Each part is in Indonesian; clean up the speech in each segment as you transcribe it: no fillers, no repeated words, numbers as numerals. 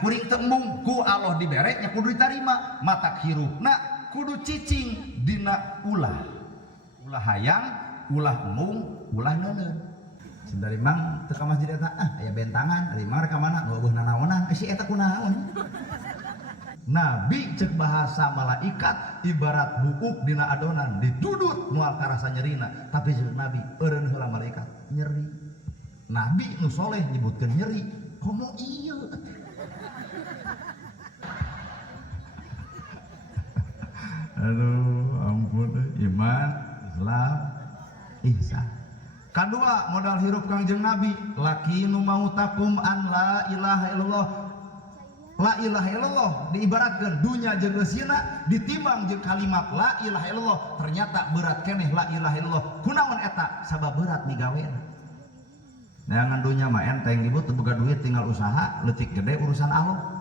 kuring tembung ku Allah dibereknya kudu diterima matak hirupna kudu cicing dina ulah hayang ulah embung ulah neuleun dari mang teu ka masjid eta aya bentangan dari mang rek ka mana ngeueuh nanaonan si eta kunaon Nabi cek bahasa malaikat ibarat buuk dina adonan ditudut moal karasa nyerina tapi cek Nabi eureun heula malaikat nyeri Nabi nu soleh nyebutkeun nyeri komo ieu aduh ampun iman Islam ihsan kadua modal hirup Kangjeng Nabi laki nu mautakum an la ilaha illallah la ilaha illallah diibaratkan dunya jeung eusina ditimbang jeung kalimat la ilaha illallah ternyata berat keneh la ilaha illallah kunaon eta sabab berat migawena jangan dunya mah enteng ibu teu boga duit tinggal usaha leutik gede urusan Allah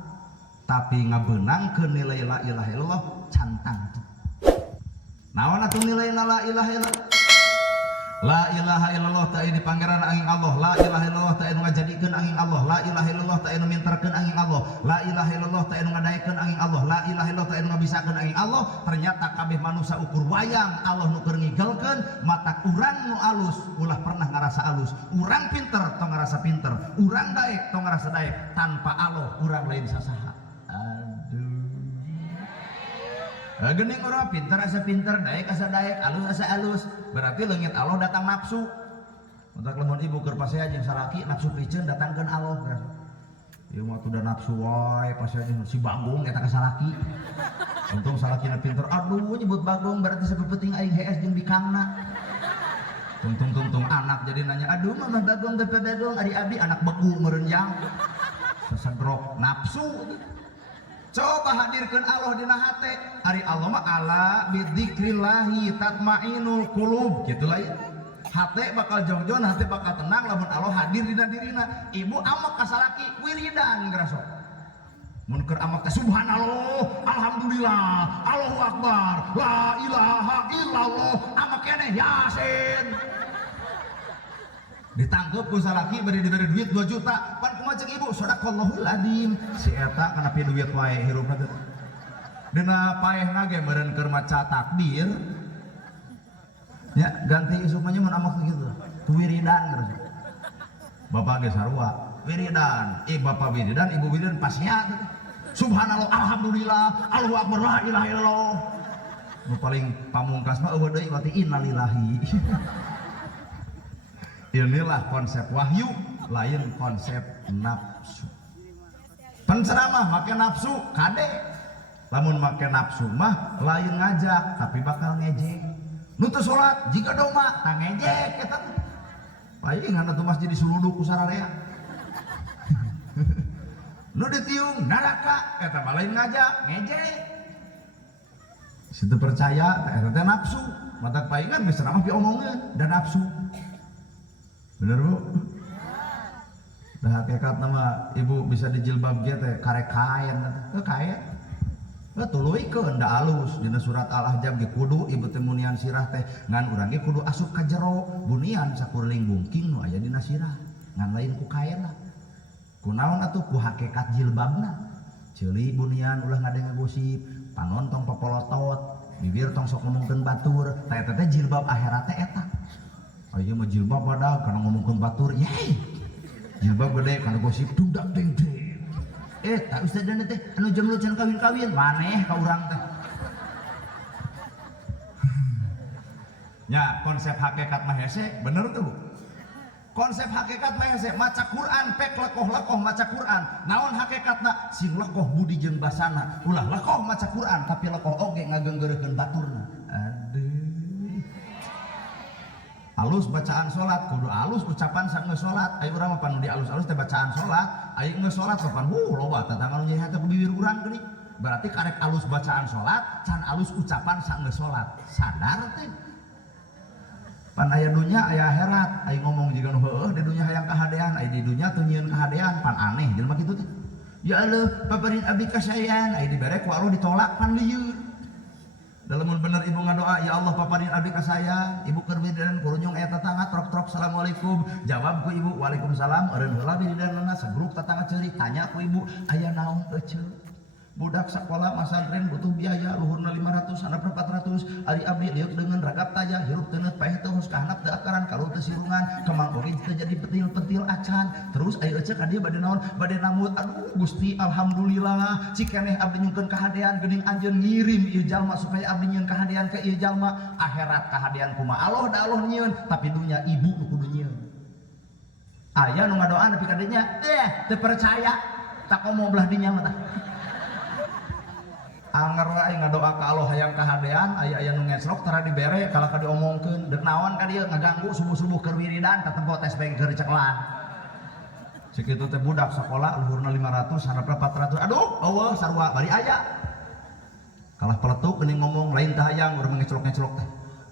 tapi ngabeunangkeun nilai la ilaha illallah cantang naon atuh nilaina la ilaha illallah la ilaha illallah ta ini pangeran angin Allah la ilaha illallah ta anu ngajadikeun angin Allah la ilaha illallah ta anu minterkeun angin Allah la ilaha illallah ta anu ngadaekeun angin Allah la ilaha illallah ta anu ngabisakeun angin Allah ternyata kabeh manusia ukur wayang Allah nu keur ngigelkeun mata urang nu alus ulah pernah ngarasa alus urang pinter tong ngarasa pinter urang daek tong ngarasa daek tanpa Allah urang lain sasaha gening orang pinter asa pinter, daek asa daek, alus asa alus. Berarti leungit Allah datang nafsu. Untuk lemon ibu keur pasea jeung salaki nafsu piceun datangkeun Allah. Ieu mah tuh da nafsu wae pasea jeung si Bagong eta ka salaki. Untung salakina pinter. Aduh nyebut Bagong berarti sabepeting aing HS jeung bikangna. Tungtung anak jadi nanya, aduh mama Bagong bapak Bagong ari abi anak beku merenjang. Sesedrok nafsu. Coba hadirkan Allah dina hate ari Allah mah ala bidzikrillahi tatmainul qulub gitu lah ya hate bakal jongjon hate bakal tenang lamun Allah hadir dina dirina ibu amak kasalaki wiridan ngerasa mun keur amak teh subhanallah alhamdulillah Allahu akbar la ilaha illallah amak keneh yasin ditangkep ku salaki bari diberi duit 2 juta pan kumaha cek ibu sadaqallahul adzim si eta kana pi duit wae hirupna teh dina paehna ge meureun keur maca takbir ya ganti isuknya mun amak kitu tu wiridan terus bapak ge sarua wiridan bapak wiridan ibu wiridan pasnya subhanallah alhamdulillah Allahu akbar la ilaha illallah nu paling pamungkas mah eueuh deui mati innalillahi inilah konsep wahyu lain konsep nafsu penceramah make nafsu kade lamun make nafsu mah lain ngajak tapi bakal ngejek nu teu salat jika doma tang ngejek eta palingan atuh masjid disuluduk ku sararea nu ditiung neraka eta mah lain ngajak ngejek situ percaya eta teh nafsu matak palingan geus ceramah diomongeun dan nafsu bener bu? Dah hakikat nama ibu bisa dijilbab gitu teh karek kain ke kain tuluikeun da alus dina surat al-ahzab ge kudu ibu teh munian sirah teh ngan urang ge kudu asup ka jero bunian sakurling bungking nu aya dina sirah ngan lain ku kain lah kunaon atuh ku hakikat jilbabna ceuli bunian ulah ngadenge gosip panon tong popolotot bibir tong sok ngomongkeun batur tah eta teh jilbab akhirat teh eta ayo mah jilbab badag karena ngomongkeun batur yey jilbab gede karena gosip dudak deng tak ustadana teh anu jemlu can kawin-kawin maneh ka urang teh nya konsep hakikat mah hese bener tuh konsep hakikat mah hese maca Quran pek lekoh-lekoh maca Quran naon hakikatna sing lekoh budi jeung basana ulah lekoh maca Quran tapi lekoh oge ngageunggeurekeun baturna aduh alus bacaan sholat kudu alus ucapan saat sholat ayo urang mah panu di alus-alus teh bacaan sholat ayo sholat sopan loba tatangan nya hate bibir urang geuning berarti karek alus bacaan sholat can alus ucapan saat sholat sadar teh pan aya dunya aya akhirat ayo ngomong jiga nu heueuh di dunya hayang kahadean aya di dunya teu nyieun kahadean pan aneh jelema kitu teh ya Allah paparin abdi kasayan aya dibere ku Allah ditolak pan lieur Dalam bener ibu ngadoa, ya Allah paparin abdi ka saya, ibu keur wiridan kurunyung aya tetangga trok-trok assalamualaikum, jawab ku ibu waalaikumsalam, eureun heula wiridanna sagruk tetangga ceurik, tanya ku ibu aya naon eceu? Budak sekolah masantren butuh biaya luhurna 500 handapna 400 ari abdi liuk dengan ragap taya hirup teuneut paeh terus kahanap teu akaran kalau teu sirungan kemang oge teu jadi petil-petil acan terus aya ecek ka dieu bade naon bade namut aduh Gusti alhamdulillah cikeneh abdi nyungkeun kahadean geuning anjeun ngirim ieu jalma supaya abdi nyieun kahadean ka ieu jalma akhirat kahadean kumaha Allah da Allah nyieun tapi dunya ibu nu kudu nyieun aya nu ngadoa nepi ka dieu nya teu percaya tak komo belah dinya mah tah anger wae ngadoa ka Allah hayang kahadean aya nu ngesrok tara dibere kalau ka diomongkeun deuk naon ka dieu ngaganggu subuh-subuh keur wiridan katempo tes bae keur ceklan sakitu teh budak sakola luhurna 500 handapna 400 aduh eueuh sarua bari aya kalah peletuk geuning ngomong lain teh hayang urang ngecelok-ngecelok teh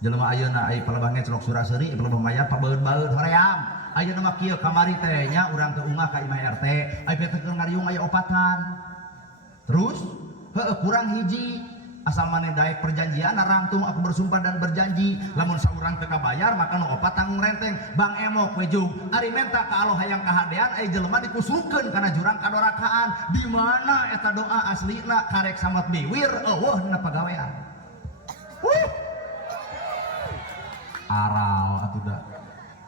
jelema ayeuna ai palebah ngecelok suraseuri palebah mayar pabeud-beud hoream ayeuna mah kieu kamari teh nya urang teh ungah ka imah RT ai teh keur ngariung aya opatan terus kurang hiji asal maneh daek perjanjian rantung aku bersumpah dan berjanji lamun saurang teu kabayar maka nu opat tanggung renteng Bang Emok wejug ari menta ka Allah hayang kahadean aya jelema dikusrukeun kana jurang kadorakaan di mana eta doa aslina karek samet biwir eueuh dina pagawean aral atuh da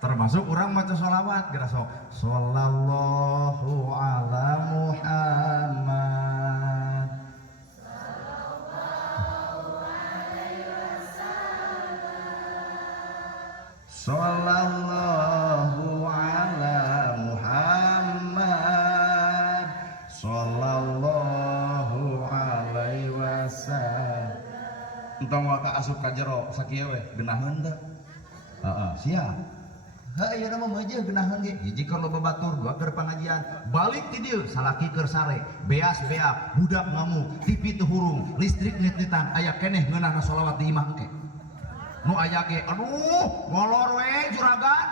termasuk urang maca sholawat geura sok sallallahu ala Muhammad sallallahu ala Muhammad sallallahu alaihi wasallam entong waka asup ka jero sakieu we geunaheun teh heeh siap ayeuna mah meujeuh geunaheun ge hiji keur loba batur dua keur pangajian balik ti dieu salaki keur sare beas beak budak ngamuk tipi teu hurung listrik nit-nitan aya keneh ngeunahna sholawat di imah engke nu aya ge aduh ngolor we juragan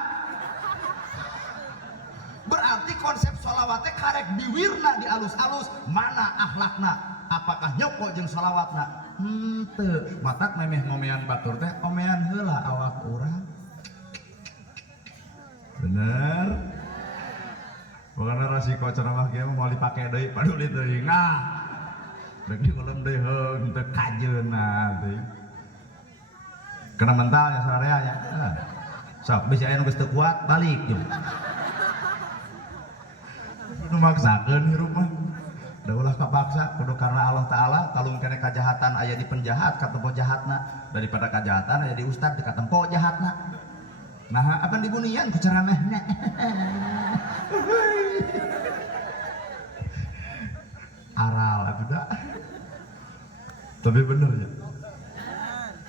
berarti konsep sholawatnya karek biwirna di alus-alus mana akhlakna apakah nyoko jeung sholawatna henteu matak memeh ngomean batur teh omean heula awak urang bener pokona resiko ceramah kieu moal dipake deui paduli teuing rek diulem deui heung teu kajeunna teuing kena mentalnya sareanya sok bisa aya nu geus teu kuat balik gitu nu maksakeun hirup mah da ulah kapaksa kudu karena Allah taala talung keneh kajahatan aya di penjahat katempo jahatna daripada kajahatan aya di ustad di katempo jahatna nah akan dibunian ku ceramahna aral atuh da tapi bener ya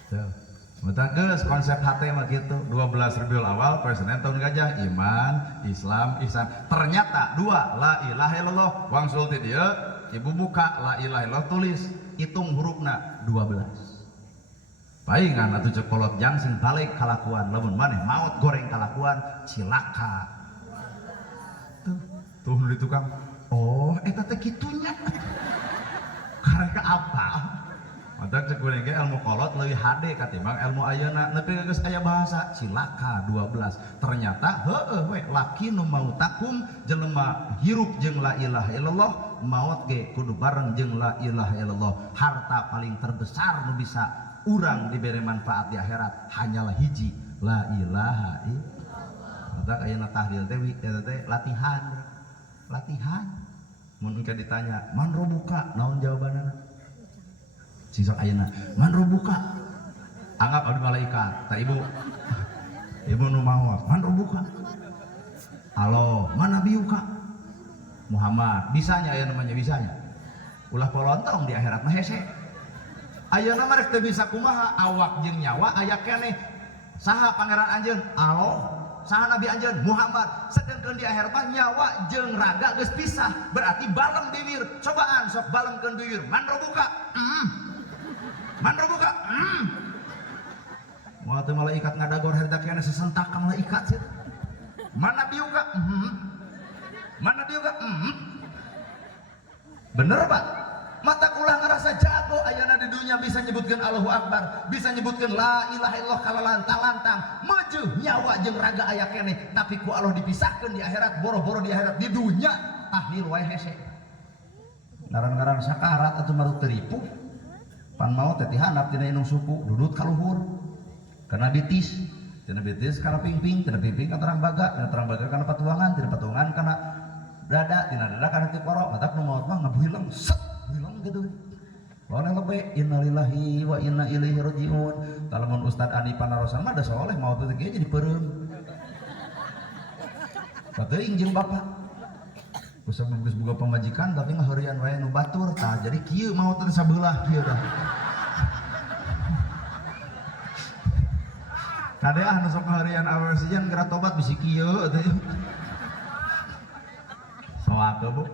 tuh mutageus konsep hati mah gitu 12 Rabiul Awal presiden tahun gajah iman Islam ihsan ternyata dua la ilaha illallah wangsul ti dieu ibu buka la ilaha illallah tulis hitung hurufna 12 paingan atuh cek kolot jangsin balik kalakuan lamun maneh maot goreng kalakuan cilaka tuh di tukang oh eta teh kitunya karek apa matak cek urang ge ilmu kolot leuwih hade katimbang ilmu ayeuna nepi geus aya bahasa cilaka 12 ternyata heueuh we laki nu mautakum jelema hirup jeung la ilaha illallah maot ge kudu bareng jeung la ilaha illallah harta paling terbesar nu bisa urang diberi manfaat di akhirat hanyalah hiji la ilaha illallah matak ayeuna tahlil teh eta teh latihan mun engke ditanya man robuka naon jawabanna sisa ayeuna man robuka anggap abdi malaikat tak ibu nu maos man robuka halo man nabiyuka Muhammad bisanya aya namanya bisanya ulah polontong di akhirat mah hese ayeuna mah rek teu bisa kumaha awak jeung nyawa aya keneh saha pangeran anjeun Allah saha nabi anjeun Muhammad sedengkeun di akhirat mah nyawa jeung raga geus pisah berarti balem bibir cobaan sok balemkeun bibir man robuka man robuka moal teu malaikat ngadagor harita keneh sesentak ka malaikat sia man nabiyuka man nabiyuka bener Pak mata ulah ngerasa jago ayeuna di dunya didinya bisa nyebutkan Allahu Akbar, bisa nyebutkan la ilaha illallah kalalantang-lantang, meueuh nyawa jeung raga aya keneh, tapi ku Allah dipisahkeun di akhirat, boro-boro di akhirat, di dunya tahlil wae hese. Ngaran-ngaran sakarat atuh maru teripu. Pan maot teh tihanap tina inung suku, dudut ka luhur. Kana bitis, tina bitis kana pingping, tina pingping kana terang baga, tina terang baga kana patuangan, tina patuangan kana dada, tina dada kana ti korok, matak nu maot mah ngabuhileung, set, hilang gitu. Oleh lebih innalillahi wa inna ilaihi rajiun. Kalau mun Ustad Adi Panarosan mah da soleh mau teh jadi peureum. Kateuing jeung bapak. Usah geus boga pamajikan tapi ngaheurian wae nu batur. Tah jadi kieu mau teh sabelah kieu dah. Kadea anu sok ngaheurian awewe sijan geura tobat bisi kieu teh. Soak Bu.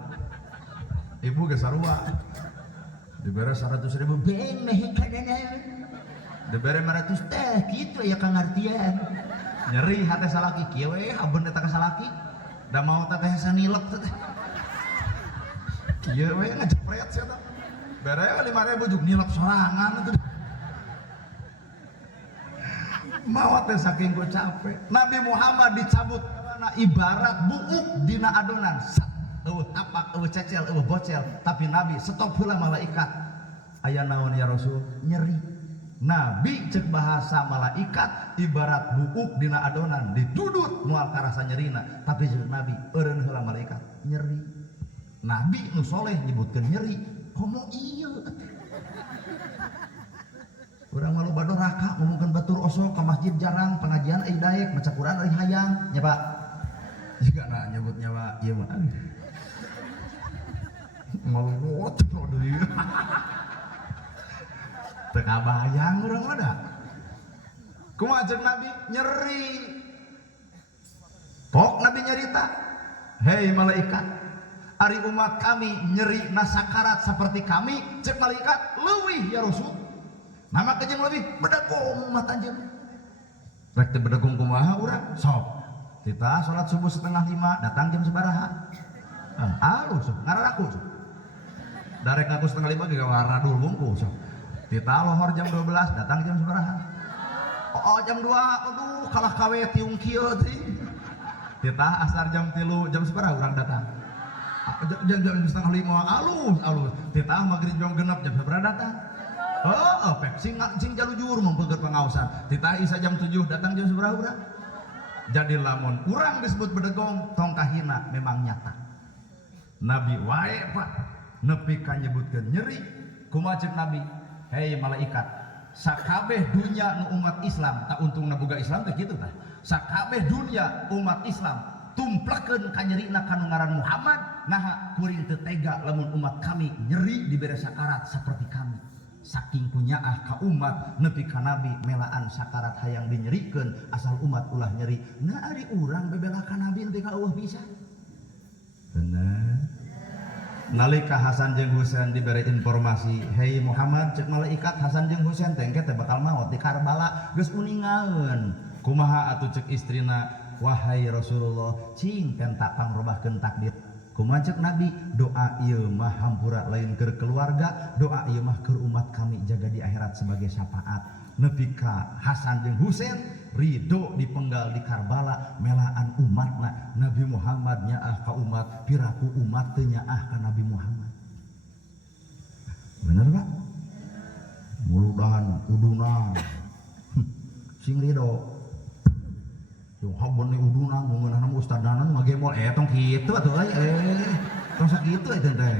Ibu geus sarua. Dibere 100.000 beng nih kadana. Dibere 500 teh kitu ya kangartian. Nyeri hate salaki kieu we abeun eta ka salaki. Da mau teh sanilek teh. Kieu we ngajepret sia teh. Bere 5.000 juk nilep sorangan teh. Mau teh saking ku capek. Nabi Muhammad dicabut ibarat buuk dina adonan. Tapak, cecel, bocel, tapi Nabi stop heula malaikat. Aya naon ya Rasul? Nyeri. Nabi cek bahasa malaikat ibarat buuk dina adonan didudut moal karasa nyerina, tapi cek Nabi eureun heula malaikat nyeri. Nabi nu soleh nyebutkeun nyeri, komo ieu. Urang malu bado raka ngomongkeun batur osok ka masjid jarang pengajian ai daek maca Quran ari hayang nya Pak. Jika na nyebut nyawa ieu mah ngelot deui. Teu kabayang urang mah da. Kumaha jeung Nabi nyeri. Pok Nabi nyerita, "Hei malaikat, ari umat kami nyeri nasakarat seperti kami." Cek malaikat, "Leuwih ya Rasul." Nama kejeng leuwih bedegong mata anjeun. Rek teu bedegong kumaha urang? Sok. Kita salat subuh 4:30 datang jam sabaraha? Alus, ngararaku. Darek ngaku 4:30 juga waradul bungkus. Kita lohor jam 12 datang jam sabaraha? Oh jam 2, aduh kalah kawe tiung kieu teh. Kita asar jam 3 jam sabaraha urang datang? Jam 4:30 alus. Kita magrib jam 6 jam sabaraha datang? Oh, pek sing jalujur mempeukeut pangaosan. Kita isa jam 7 datang jam sabaraha urang? Jadi lamun urang disebut bedegong tong kahina memang nyata. Nabi wae Pak nepi ka nyebutkeun nyeri. Kumaha ceuk Nabi? Hei malaikat, sakabeh dunya nu umat Islam, tak untungna boga Islam teh kitu tah. Sakabeh dunya umat Islam tumplekeun ka nyerina ka nu ngaran Muhammad, naha kuring teu tega lamun umat kami nyeri dibere sakarat saperti kami. Saking punyaah ka umat nepi ka Nabi melaan sakarat hayang dinyerikeun asal umat ulah nyeri. Nah ari urang bebela ka Nabi nepi ka eueuh pisan. Bener. Nalika Hasan jeung Husain diberi informasi, "Hei Muhammad, cek malaikat Hasan jeung Husain teh engke teh bakal maot di Karbala, geus uningaeun." Kumaha atuh cek istrina, "Wahai Rasulullah, cing pentak pangrobahkeun takdir." Kumaha ceuk Nabi, "Doa ieu mah hampura lain keur keluarga, doa ieu mah keur umat kami jaga di akhirat sebagai syafaat." Nepi ka Hasan jeung Husain ridho dipenggal di Karbala melaan umatna. Nabi Muhammad nyaah ka umat, piraku umat teu nyaah ka Nabi Muhammad. Bener Pak? Muludan uduna sing ridho. Yung habon ni uduna ngeunah nama ustadanan magemol tong kitu atuh tong sakitu eta teh.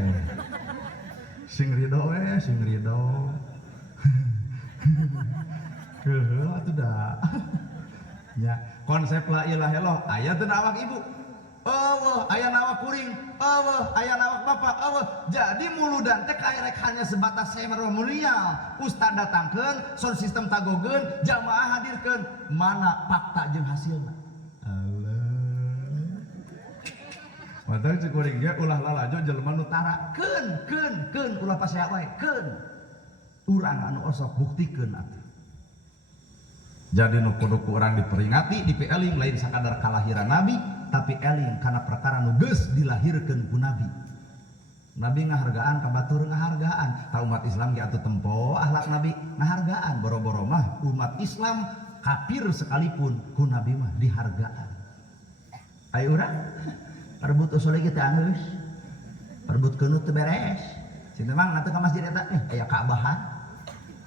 Sing ridho sing ridho. Heuh atuh da. Ya, konsep la ilaha illallah aya teu awak ibu. Eueuh aya nawak kuring, eueuh aya nawak bapak, eueuh. Jadi muludan teh kaerek hanya sebatas seremonial. Ustad datangkeun, sound system tagogeun, jamaah hadirkeun. Mana fakta jeung hasilna? Allah. Padahal cek kuring ge ulah lalajo jelema nu tara. Keun ulah pasea wae, keun. Urang anu osok buktikeun atuh. Jadi nu kudu ku urang diperingati, dieling lain sakadar kalahiran Nabi, tapi eling karena perkara nu geus dilahirkeun ku Nabi. Nabi ngahargaan kabatur ngahargaan. Ta umat Islam ge atuh tempo akhlak Nabi ngahargaan. Boro-boro mah umat Islam kafir sekalipun ku Nabi mah dihargaan. Ayo urang perebut usul kita geus. Perebut keunut teu beres. Sinten mang teu ka masjid eta aya Ka'bahan.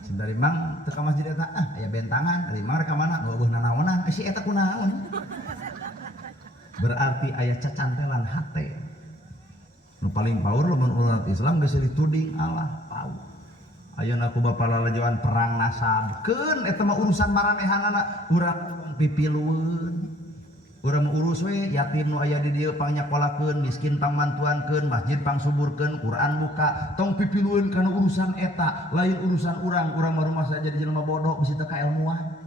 Sinten dari mang teu ka masjid eta aya bentangan. Ari mang rek ka mana ngeueuh nanaonan si eta kunaon. Berarti aya cacantelan hate. Nu paling paur lamun umat Islam geus dituding Allah pau. Ayeuna ku bapa lalajoan perang nasabkeun eta mah urusan maranehanana urang pipilueun. Urang urus we yatim nu aya di dieu pangnyakolahkeun, miskin pangmantuankeun, masjid pangsuburkeun, Quran buka, tong pipilueun kana urusan eta, lain urusan urang mah rumah saja jadi jelema bodoh bisi teu kailmuan.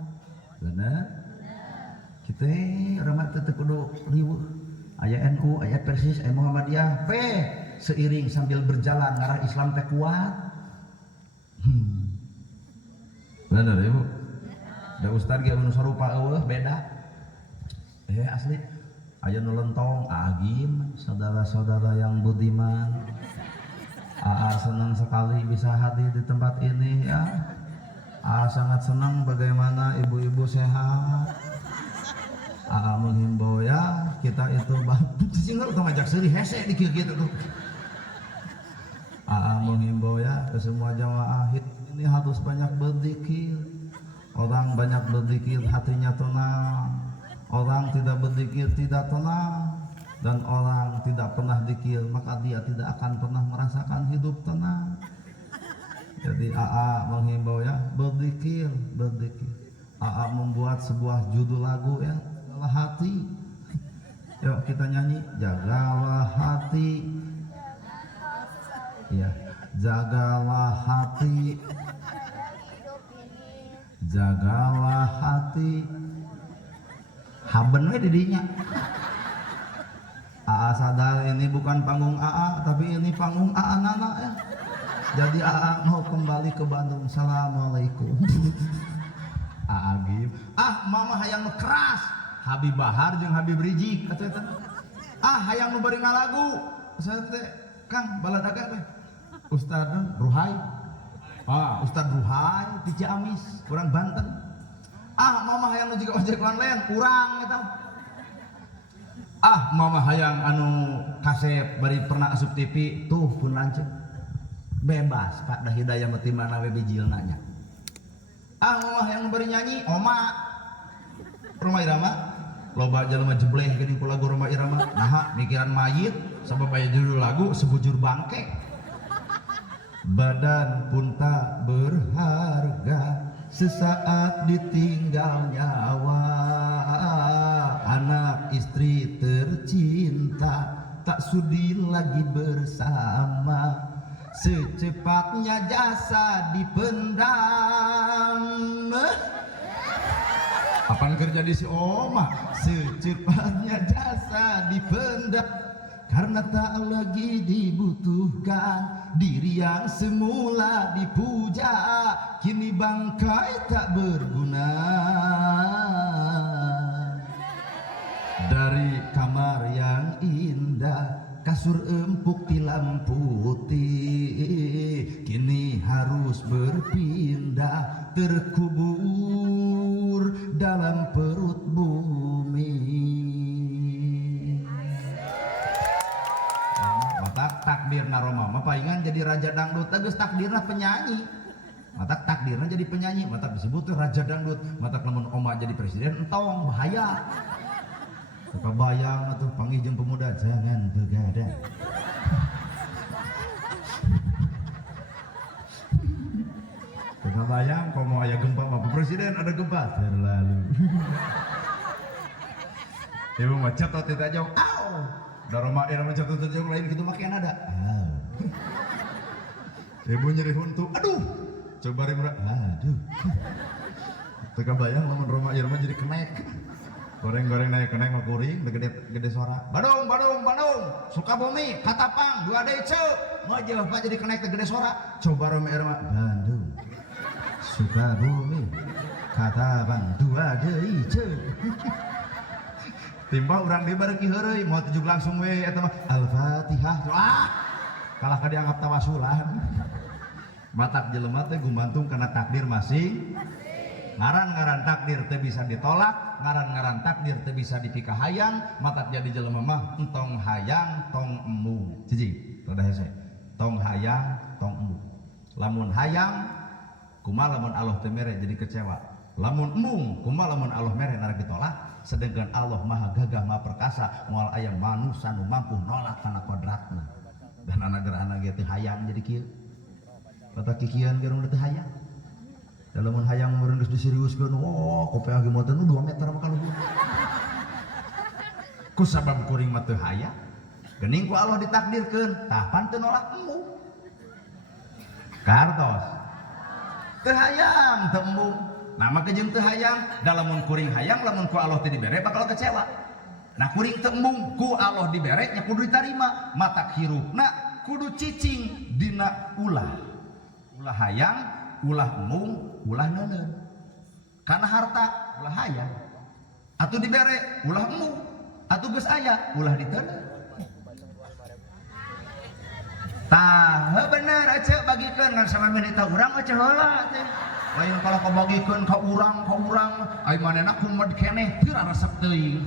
Bener? Kitu urang mah teu kudu riweuh. Aya NU, aya Persis, aya Muhammadiyah, seiring sambil berjalan ngarah Islam teh kuat. Bener Ibu? Da ustad ge anu sarupa eueuh beda. Asli. Aya nu lentong, agim, saudara-saudara yang budiman. Senang sekali bisa hadir di tempat ini ya. Sangat senang bagaimana ibu-ibu sehat. Menghimbau ya kita itu singgal utama ngajak seri hese dikit gitu tuh. Menghimbau ya ke semua jamaah ini harus banyak berzikir. Orang banyak berzikir hatinya tenang. Orang tidak berzikir tidak tenang. Dan orang tidak pernah zikir maka dia tidak akan pernah merasakan hidup tenang. Jadi menghimbau ya berzikir. Membuat sebuah judul lagu ya. Hati, yuk kita nyanyi. Jagalah hati, ya, jagalah hati, jagalah hati. Haben we didinya. Sadar ini bukan panggung tapi ini panggung Nana ya. Jadi mau kembali ke Bandung. Assalamualaikum. Agim. Mama hayang keras. Habib Bahar jeung Habib Rizik eta. Hayang nu bari ngalagu. Saya teh Kang baladaga teh. Ustad Ruhai. Ustad Ruhai di Ciamis, urang Banten. Mama hayang nu jiga ojek online, urang eta. Mama hayang anu kasep bari pernah asup TV, tuh pun lanceuk. Bebas Pak da hidayah mah ti mana we bijilna nya. Mama hayang nu bari nyanyi, Oma. Roma Irama loba jalma jebleh geuning ku lagu Roma Irama mikiran mayit sabab aya judul lagu sebujur bangke. Badan pun tak berharga sesaat ditinggal nyawa. Anak istri tercinta tak sudi lagi bersama. Secepatnya jasa dipendam. Apaan kerja di si Oma? Secepatnya jasa dipendam karena tak lagi dibutuhkan. Diri yang semula dipuja kini bangkai tak berguna. Dari kamar yang indah kasur empuk tilam putih kini harus berpindah terkubur dalam perut bumi. Mata takdirna Roma mah palingan jadi raja dangdut geus takdirna penyanyi. Mata takdirna jadi penyanyi, mata disebut raja dangdut. Mata lamun Oma jadi presiden entong bahaya. Kebayang atuh panggih jeung pemuda jangan begadang. Kebayang komo aya gempa mah presiden ada gempa terlalu. Ibu mah cetot eta jauh. Da Roma era cetot jauh lain kitu makian ada. Ibu nyeri huntu. Aduh. Coba rimra. Aduh. Teu kabayang lamun Roma ieu mah jadi kenek. Goreng-goreng naik kenek mah kuring gede suara. Bandung, Sukabumi, Katapang, 2 DC. Moal Pak jadi kenek gede suara. Coba Roma ieu mah Bandung. Sukabumi, Katapang, 2 DC. Timba urang di bareng ki heureuy moal tujuk langsung we eta mah Al-Fatihah. kalah dianggap tawasulan. Matak jelema teh gumantung kana takdir masing. Ngaran-ngaran takdir teh bisa ditolak, ngaran-ngaran takdir teh bisa dipikahayang. Matak jadi jelema mah entong hayang tong embung. Cicing, rada hese. Tong hayang tong embung. Lamun hayang kumaha lamun Allah teu mere jadi kecewa. Lamun embung kumaha lamun Allah mere nara ditolak. Sedangkan Allah maha gagah maha perkasa, moal aya manusia nu mampu nolak kana kodratna. Dan anak gerana ge teh hayang jadi kieu. Kata kikian gerung teh hayang. Dalamun hayang meureun geus diseriuskeun, kopea ge moten 2 meter mah kaluhur. Ku sabab kuring mah teu hayang. Geuning ku Allah ditakdirkeun, tah pan teu nolak embung. Kartos. Teu hayang teu embung. Nama kejeung teu hayang, dalamun kuring hayang lamun ku Allah teu dibere bakal kecewa. Nah kuring teu embung, ku Allah dibere nya kudu ditarima. Matak hirupna kudu cicing dina ulah. Ulah hayang, ulah embung, ulah neuneun. Kana harta ulah hayang. Atuh dibere ulah embung, atuh geus aya ulah diteuneun. Tah bener aja bagikeun ngan sama menita urang aja heula teh. Lain kalau kabagikeun ka urang ai manehna kumaha keneh teu resep teuing.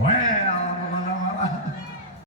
Weh